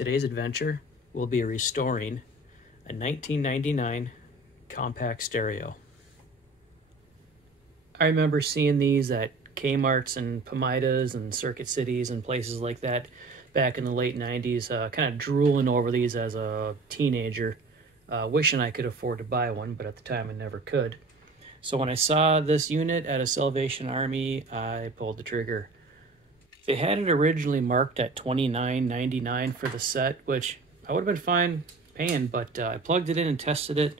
Today's adventure will be restoring a 1999 compact stereo. I remember seeing these at Kmart's and Pomidas and Circuit Cities and places like that back in the late 90s, kind of drooling over these as a teenager, wishing I could afford to buy one, but at the time I never could. So when I saw this unit at a Salvation Army, I pulled the trigger. They had it originally marked at $29.99 for the set, which I would have been fine paying, but I plugged it in and tested it.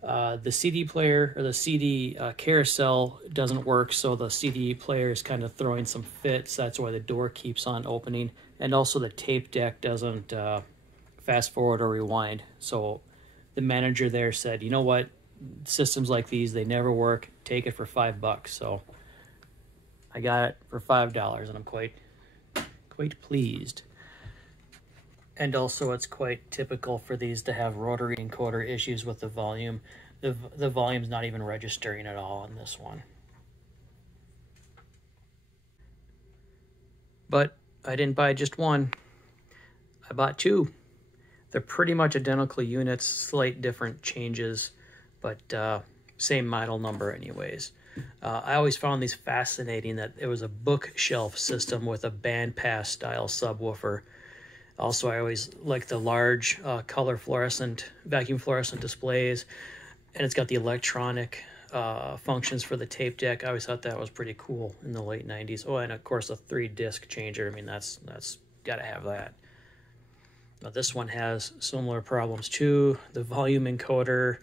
The CD player, or the CD carousel, doesn't work, so the CD player is kind of throwing some fits. That's why the door keeps on opening. And also the tape deck doesn't fast forward or rewind. So the manager there said, you know what, systems like these, they never work. Take it for $5. So I got it for $5, and I'm quite pleased. And also, it's quite typical for these to have rotary encoder issues with the volume. The volume's not even registering at all on this one. But I didn't buy just one. I bought two. They're pretty much identical units, slight different changes, but same model number anyways. I always found these fascinating, that it was a bookshelf system with a bandpass style subwoofer. Also, I always like the large color fluorescent, vacuum fluorescent displays, and it's got the electronic functions for the tape deck. I always thought that was pretty cool in the late 90s. Oh, and of course a 3-disc changer. I mean, that's gotta have that. Now this one has similar problems too. The volume encoder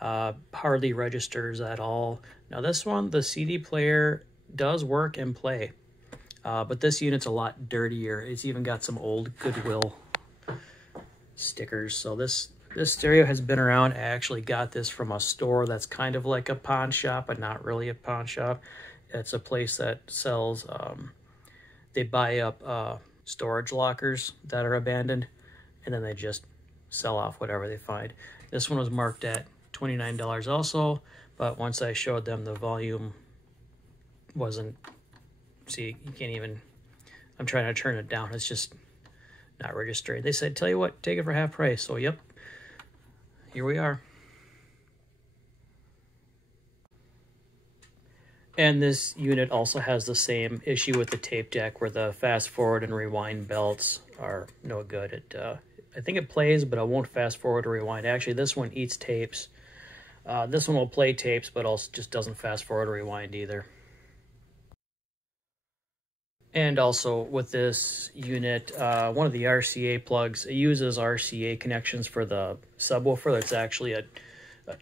hardly registers at all. Now this one, the CD player does work and play. But this unit's a lot dirtier. It's even got some old Goodwill stickers. So this stereo has been around. I actually got this from a store that's kind of like a pawn shop, but not really a pawn shop. It's a place that sells, they buy up storage lockers that are abandoned, and then they just sell off whatever they find. This one was marked at $29 also, but once I showed them the volume wasn't, see, you can't even, I'm trying to turn it down, it's just not registering. They said, tell you what, take it for half price. So yep, here we are. And this unit also has the same issue with the tape deck, where the fast forward and rewind belts are no good. I think it plays, but it won't fast forward or rewind. Actually, this one eats tapes. This one will play tapes, but also just doesn't fast forward or rewind either. And also with this unit, one of the RCA plugs, it uses RCA connections for the subwoofer. It's actually a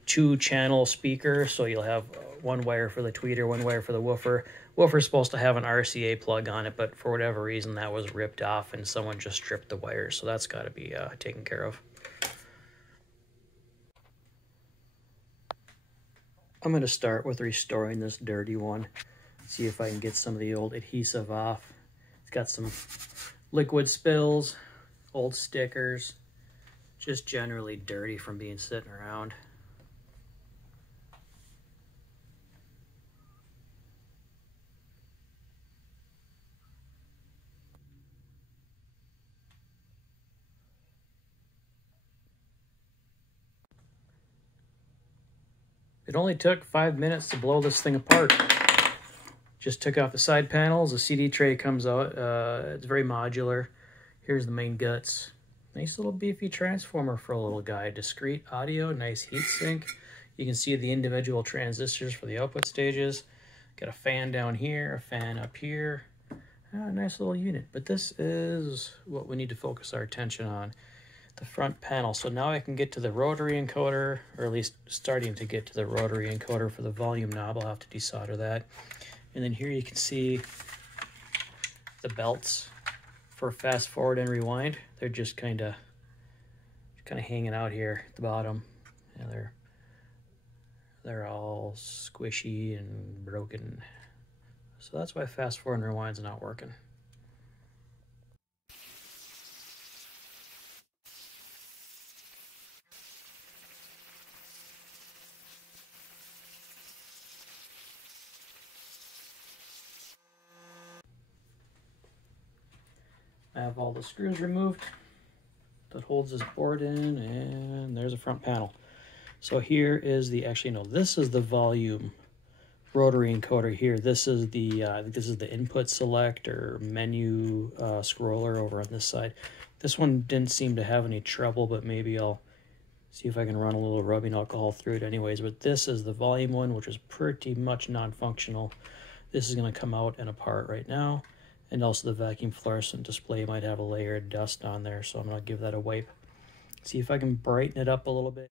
2-channel speaker, so you'll have one wire for the tweeter, one wire for the woofer. Woofer's supposed to have an RCA plug on it, but for whatever reason that was ripped off and someone just stripped the wires, so that's got to be taken care of. I'm going to start with restoring this dirty one. See if I can get some of the old adhesive off. It's got some liquid spills, old stickers, just generally dirty from being sitting around. It only took 5 minutes to blow this thing apart. Just took off the side panels, the CD tray comes out, it's very modular. Here's the main guts. Nice little beefy transformer for a little guy. Discrete audio, nice heatsink. You can see the individual transistors for the output stages. Got a fan down here, a fan up here. Nice little unit, but this is what we need to focus our attention on. The front panel. So now I can get to the rotary encoder, or at least starting to get to the rotary encoder for the volume knob. I'll have to desolder that. And then here you can see the belts for fast forward and rewind. They're just kind of hanging out here at the bottom. Yeah, they're all squishy and broken. So that's why fast forward and rewind's not working. I have all the screws removed. that holds this board in, and there's a front panel. So here is the, actually no, this is the volume rotary encoder here. This is the, I think this is the input select or menu scroller over on this side. This one didn't seem to have any trouble, but maybe I'll see if I can run a little rubbing alcohol through it anyways. But this is the volume one, which is pretty much non-functional. This is going to come out and apart right now. And also the vacuum fluorescent display might have a layer of dust on there, so I'm going to give that a wipe. See if I can brighten it up a little bit.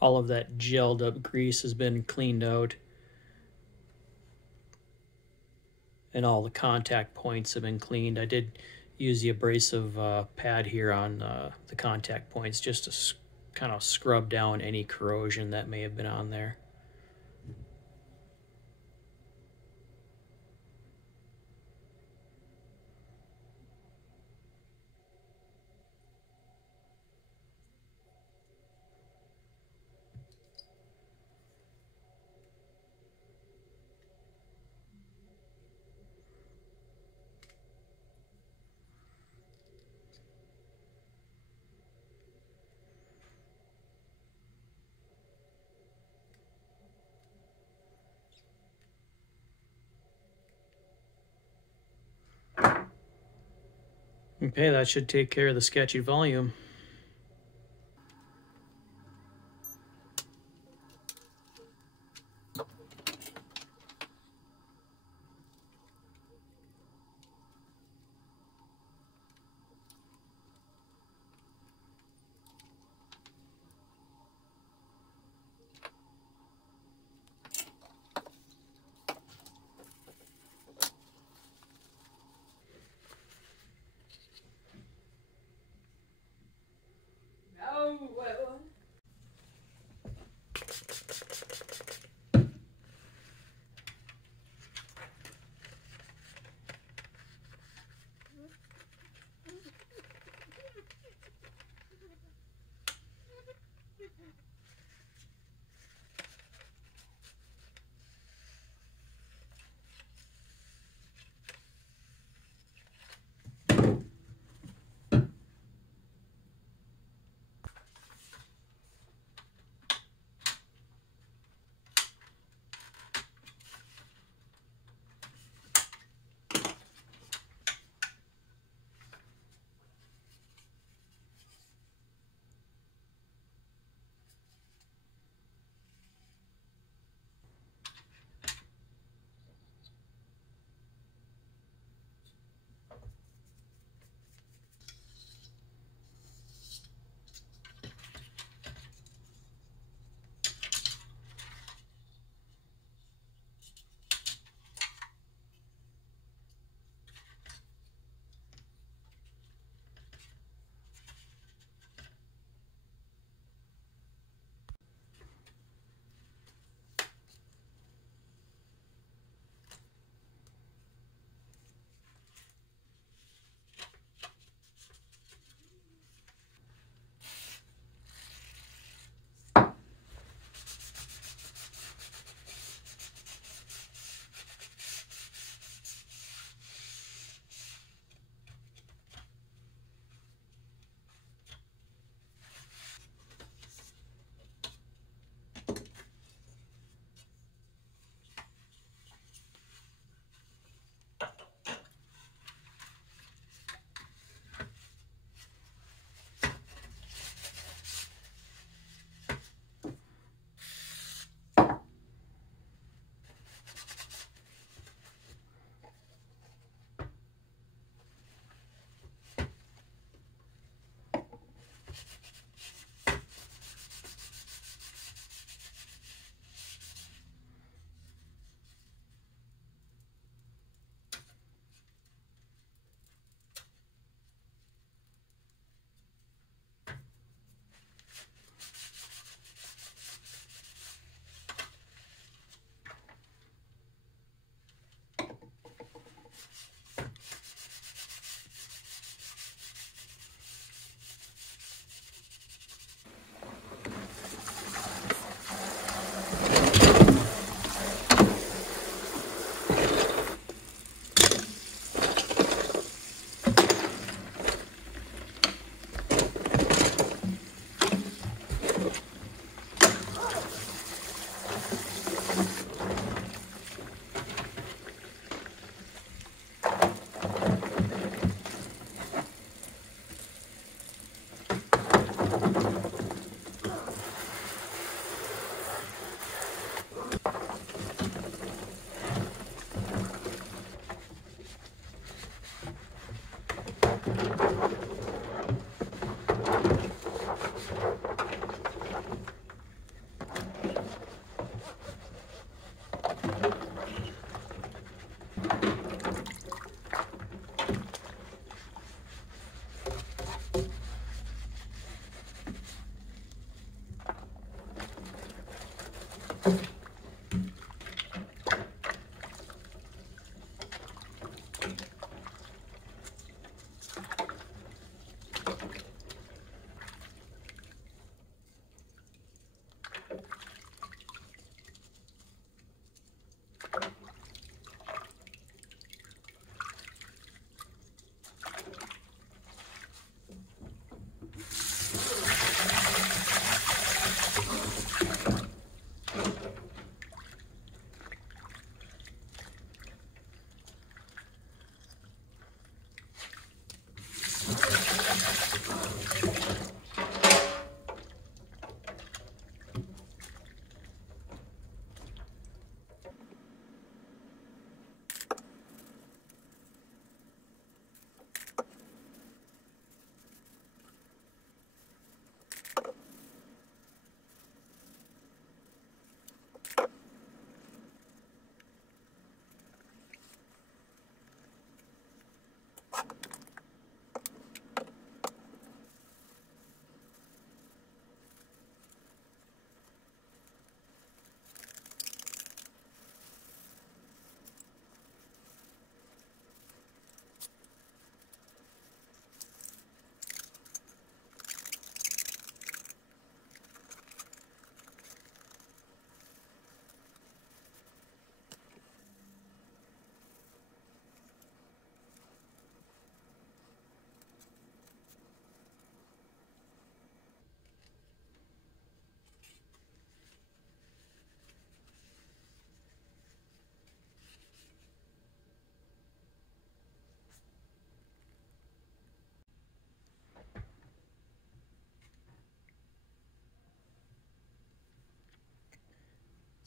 All of that gelled up grease has been cleaned out. And all the contact points have been cleaned. I did use the abrasive pad here on the contact points just to kind of scrub down any corrosion that may have been on there. Okay, that should take care of the sketchy volume.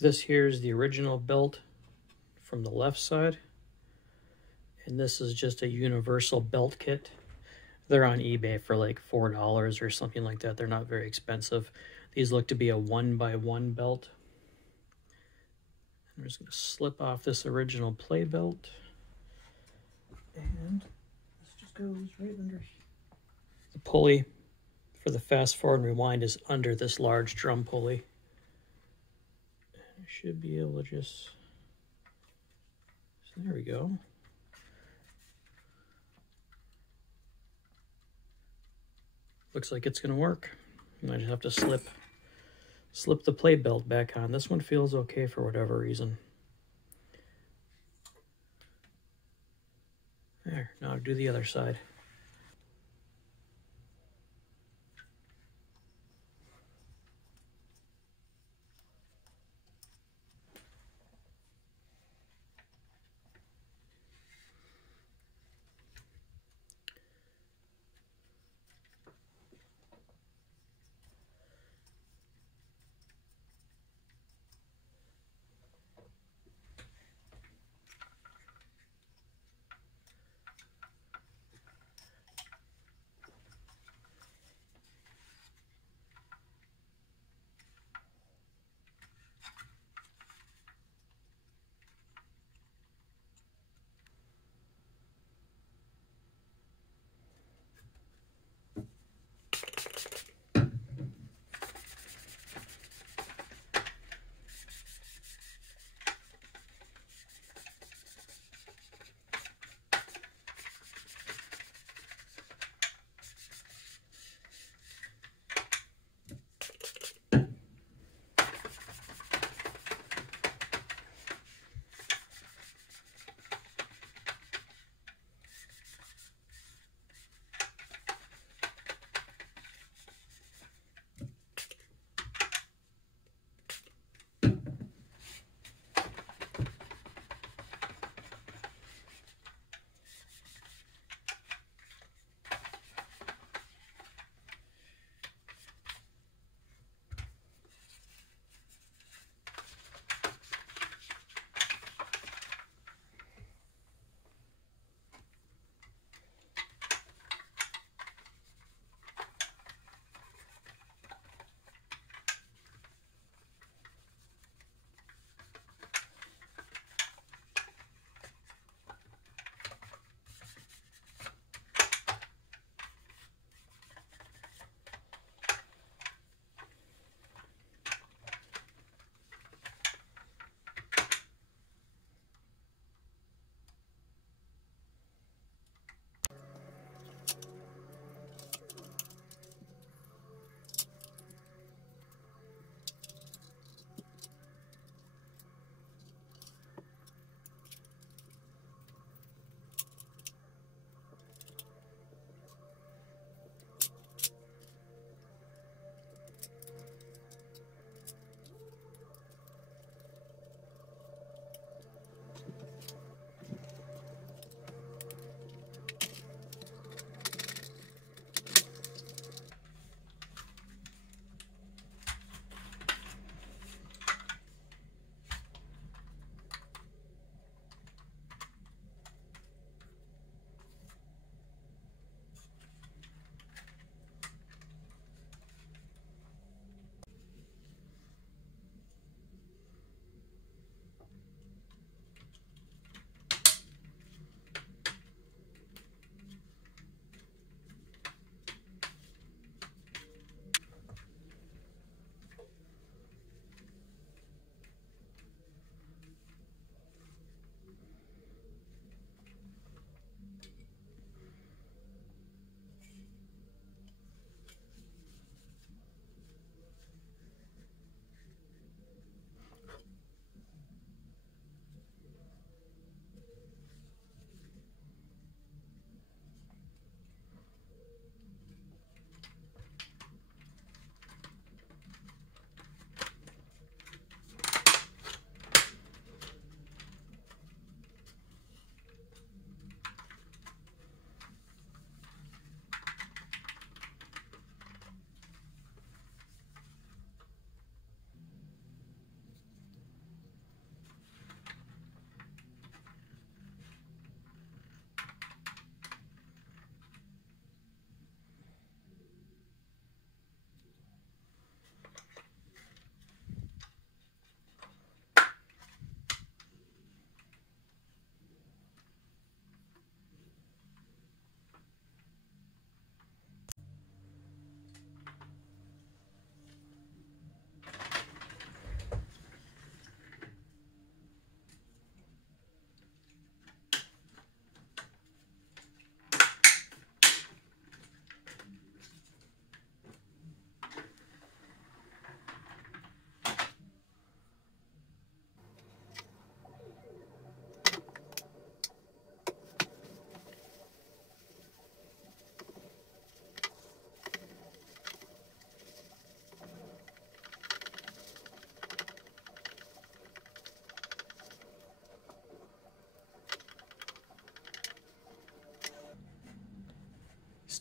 This here is the original belt from the left side, and this is just a universal belt kit. They're on eBay for like $4 or something like that. They're not very expensive. These look to be a 1x1 belt. I'm just going to slip off this original play belt, and this just goes right under here. The pulley for the fast forward and rewind is under this large drum pulley. I should be able to just, so there we go. Looks like it's going to work. I just have to slip the play belt back on. This one feels okay for whatever reason. There, now do the other side.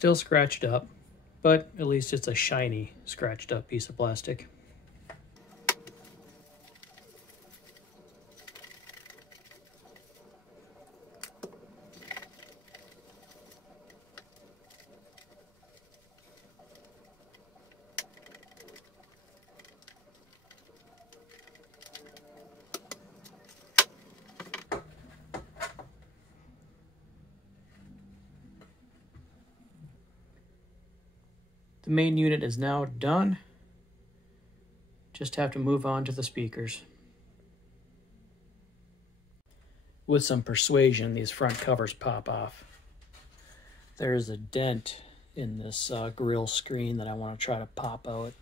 Still scratched up, but at least it's a shiny, scratched up piece of plastic. The main unit is now done. Just have to move on to the speakers. With some persuasion, these front covers pop off. There's a dent in this grill screen that I want to try to pop out.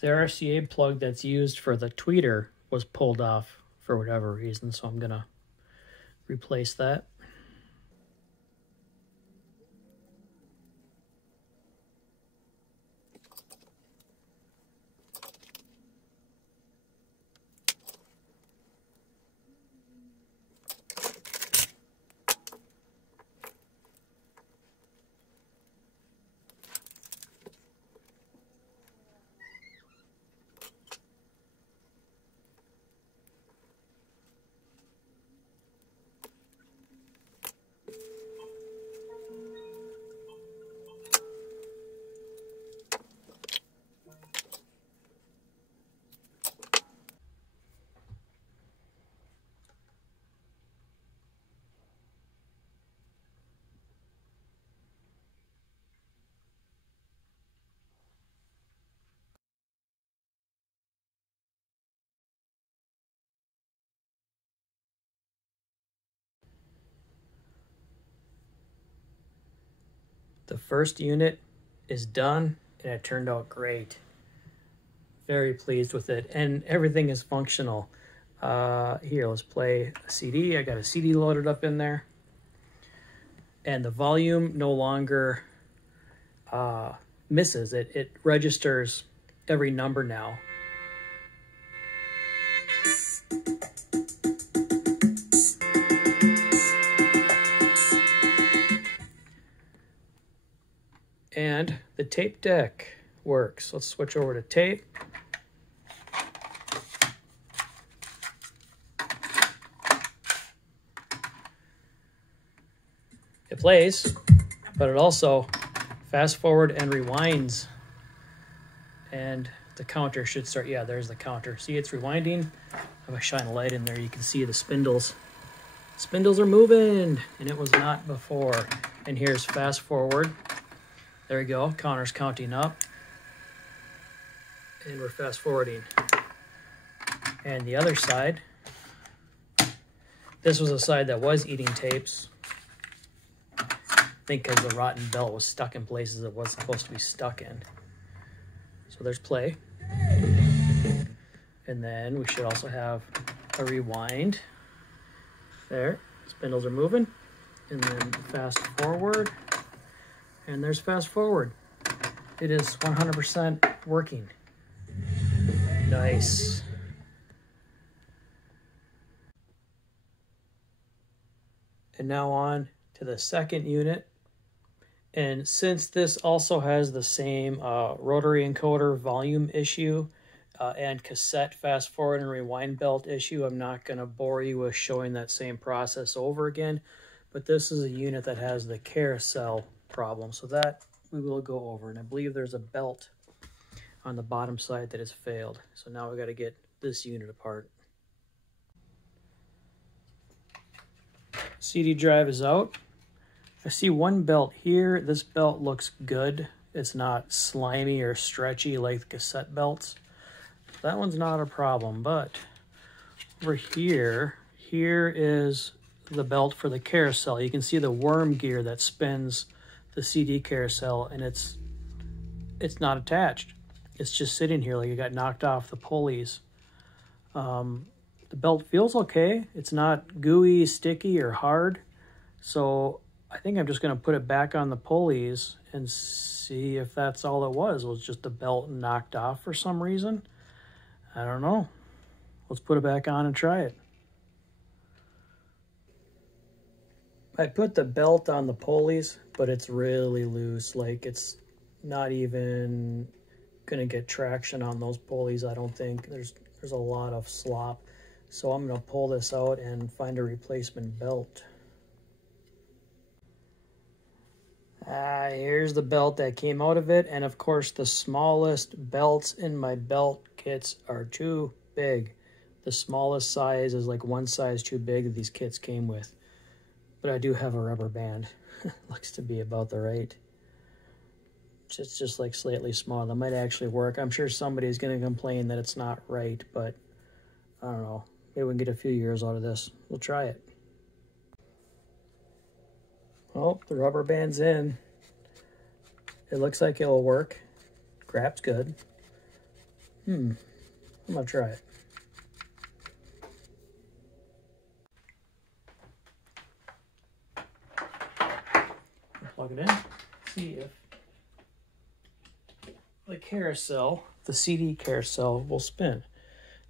The RCA plug that's used for the tweeter was pulled off for whatever reason, so I'm going to replace that. The first unit is done and it turned out great. Very pleased with it, and everything is functional. Here, let's play a CD. I got a CD loaded up in there. And the volume no longer misses. It registers every number now. And the tape deck works. Let's switch over to tape. It plays, but it also fast forward and rewinds. And the counter should start. Yeah, there's the counter. See, it's rewinding. If I shine a light in there, you can see the spindles. Spindles are moving, and it was not before. And here's fast forward. There we go. Counter's counting up. And we're fast forwarding. And the other side, this was a side that was eating tapes. I think because the rotten belt was stuck in places it wasn't supposed to be stuck in. So there's play. And then we should also have a rewind. There, spindles are moving. And then fast forward. And there's fast forward. It is 100% working. Nice. And now on to the second unit. And since this also has the same rotary encoder volume issue and cassette fast forward and rewind belt issue, I'm not going to bore you with showing that same process over again. But this is a unit that has the carousel problem, so that we will go over. And I believe there's a belt on the bottom side that has failed. So now we got to get this unit apart. CD drive is out. I see one belt here. This belt looks good. It's not slimy or stretchy like the cassette belts. That one's not a problem, but over here is the belt for the carousel. You can see the worm gear that spins the CD carousel, and it's not attached. It's just sitting here like it got knocked off the pulleys. The belt feels okay. It's not gooey, sticky, or hard. So I think I'm just going to put it back on the pulleys and see if that's all it was. It was just the belt knocked off for some reason. I don't know. Let's put it back on and try it. I put the belt on the pulleys, but it's really loose. Like, it's not even going to get traction on those pulleys, I don't think. There's a lot of slop. So I'm going to pull this out and find a replacement belt. Here's the belt that came out of it, and of course the smallest belts in my belt kits are too big. The smallest size is like one size too big that these kits came with. But I do have a rubber band. Looks to be about the right. It's just like slightly small. That might actually work. I'm sure somebody's going to complain that it's not right, but I don't know. Maybe we can get a few years out of this. We'll try it. Oh, the rubber band's in. It looks like it'll work. Grab's good. I'm gonna try it. Plug it in. See if the carousel, the CD carousel, will spin.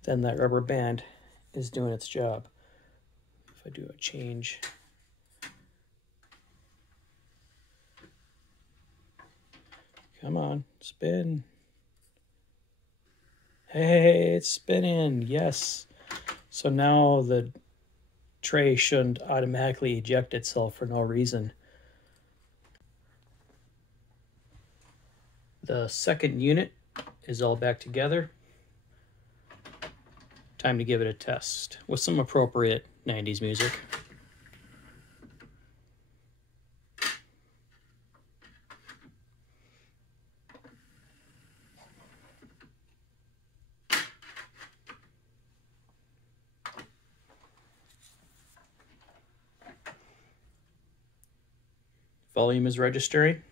Then that rubber band is doing its job. If I do a change. Come on, spin. Hey, it's spinning, yes. So now the tray shouldn't automatically eject itself for no reason. The second unit is all back together. Time to give it a test with some appropriate 90s music. Volume is registering.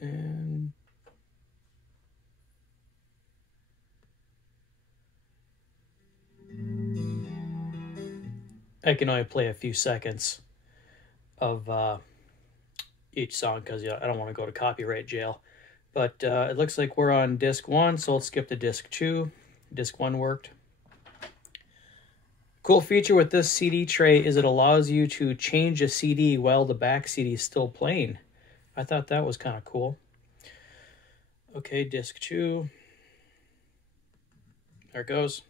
And I can only play a few seconds of each song because I don't want to go to copyright jail. But it looks like we're on disc 1, so let's skip to disc 2. Disc 1 worked. Cool feature with this CD tray is it allows you to change a CD while the back CD is still playing. I thought that was kind of cool. Okay, disc 2. There it goes.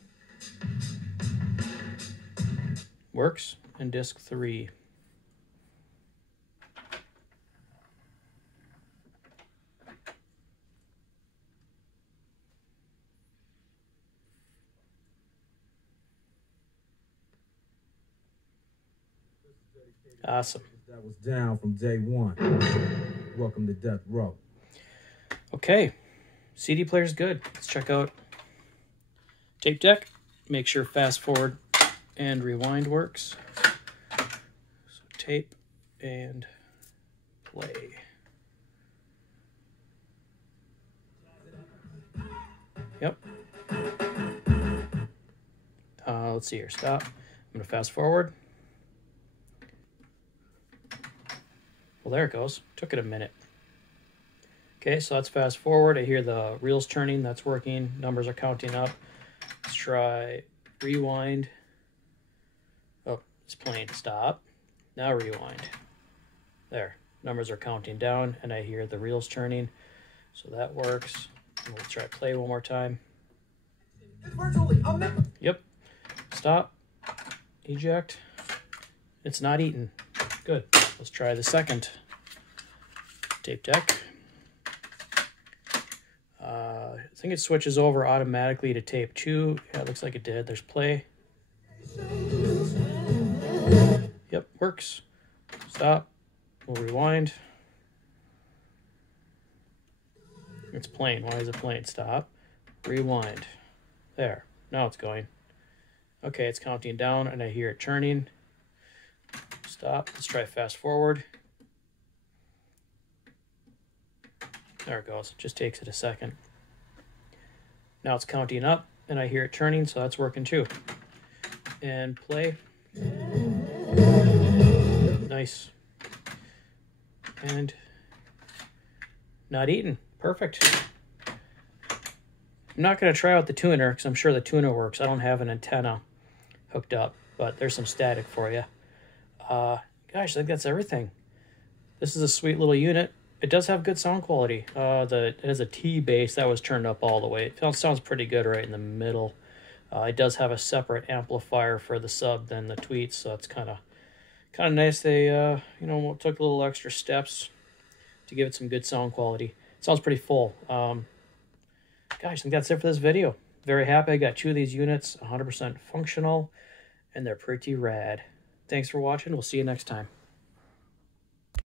Works. And disc 3. Awesome. That was down from day one. Welcome to Death Row. Okay, CD player's good. Let's check out tape deck. Make sure fast forward and rewind works. So tape and play. Yep. Let's see here. Stop. I'm going to fast forward. Well, there it goes. Took it a minute. Okay, so let's fast forward. I hear the reels turning. That's working. Numbers are counting up. Let's try rewind. Oh, it's playing. Stop. Now rewind. There. Numbers are counting down, and I hear the reels turning. So that works. And we'll try play one more time. Yep. Stop. Eject. It's not eating. Good. Let's try the second tape deck. I think it switches over automatically to tape 2. Yeah, it looks like it did. There's play. Yep, works. Stop. We'll rewind. It's playing. Why is it playing? Stop. Rewind. There. Now it's going. Okay, it's counting down, and I hear it turning. Stop. Let's try fast forward. There it goes. Just takes it a second. Now it's counting up, and I hear it turning, so that's working too. And play. Nice. And not eating. Perfect. I'm not going to try out the tuner because I'm sure the tuner works. I don't have an antenna hooked up, but there's some static for you. Gosh, I think that's everything. This is a sweet little unit. It does have good sound quality. It has a T bass that was turned up all the way. It sounds pretty good right in the middle. It does have a separate amplifier for the sub than the tweets, so it's kind of nice. They took a little extra steps to give it some good sound quality. It sounds pretty full. Gosh, I think that's it for this video. Very happy I got 2 of these units, 100% functional, and they're pretty rad. Thanks for watching. We'll see you next time.